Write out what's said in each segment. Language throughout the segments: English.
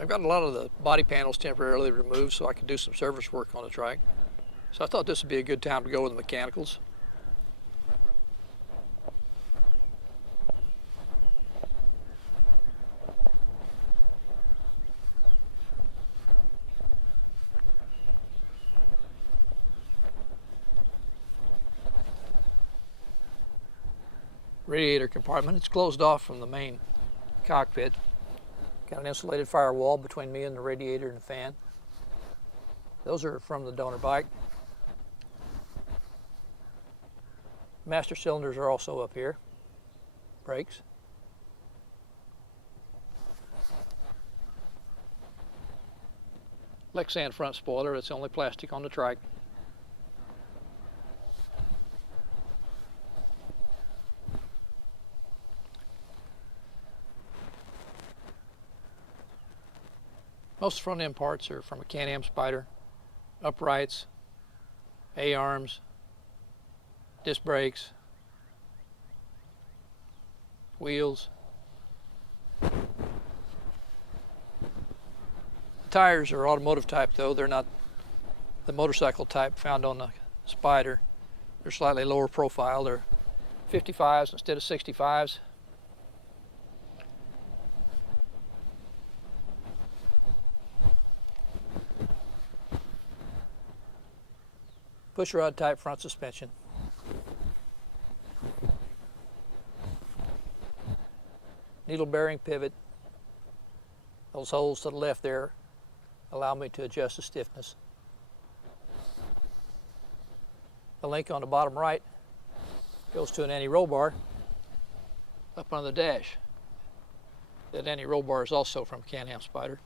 I've got a lot of the body panels temporarily removed so I can do some service work on the Trike. So I thought this would be a good time to go with the mechanicals. Radiator compartment. It's closed off from the main cockpit. Got an insulated firewall between me and the radiator and the fan. Those are from the donor bike. Master cylinders are also up here. Brakes. Lexan front spoiler. It's the only plastic on the Trike. Most front end parts are from a Can-Am Spyder. Uprights, A-arms, disc brakes, wheels. The tires are automotive type though. They're not the motorcycle type found on the Spyder. They're slightly lower profile. They're 55s instead of 65s. Pushrod type front suspension. Needle bearing pivot. Those holes to the left there allow me to adjust the stiffness. The link on the bottom right goes to an anti-roll bar up on the dash. That anti-roll bar is also from Can-Am Spyder.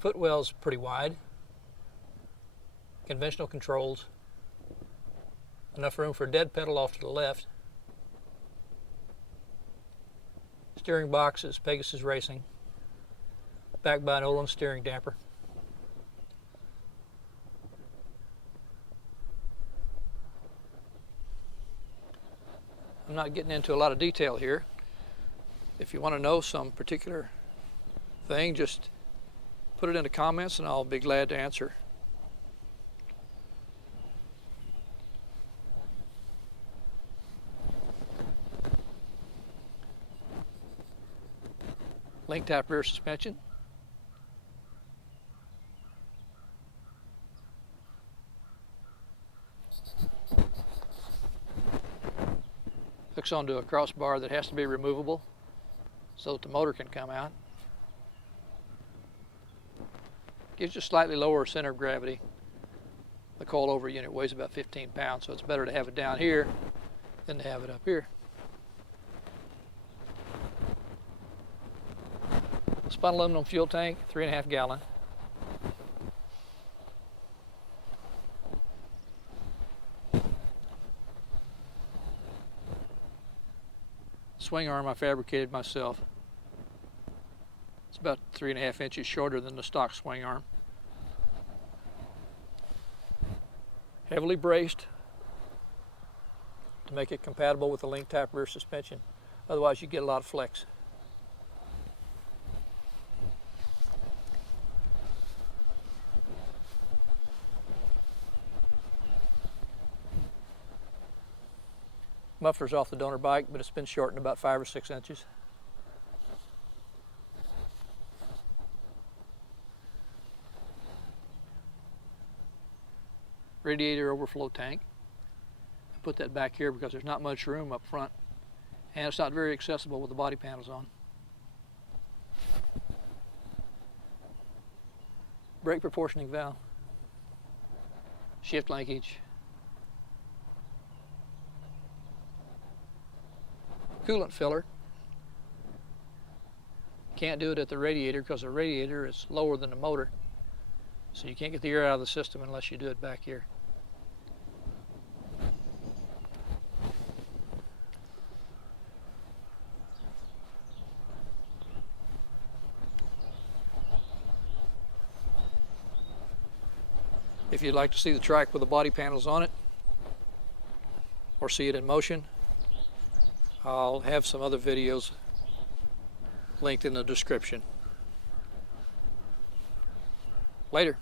Footwell's pretty wide. Conventional controls. Enough room for a dead pedal off to the left. Steering box is Pegasus Racing. Backed by an Olin steering damper. I'm not getting into a lot of detail here. If you want to know some particular thing, just put it in the comments and I'll be glad to answer. Link tap rear suspension. Hooks onto a crossbar that has to be removable so that the motor can come out. Gives you slightly lower center of gravity. The coilover unit weighs about 15 pounds, so it's better to have it down here than to have it up here. Spun aluminum fuel tank, 3.5 gallon. Swing arm I fabricated myself. It's about 3.5 inches shorter than the stock swing arm. Heavily braced to make it compatible with the link tap rear suspension. Otherwise you get a lot of flex. Muffler's off the donor bike, but it's been shortened about 5 or 6 inches. Radiator overflow tank. I put that back here because there's not much room up front and it's not very accessible with the body panels on. Brake proportioning valve. Shift linkage. Coolant filler. Can't do it at the radiator because the radiator is lower than the motor. So you can't get the air out of the system unless you do it back here. If you'd like to see the Trike with the body panels on it, or see it in motion, I'll have some other videos linked in the description. Later.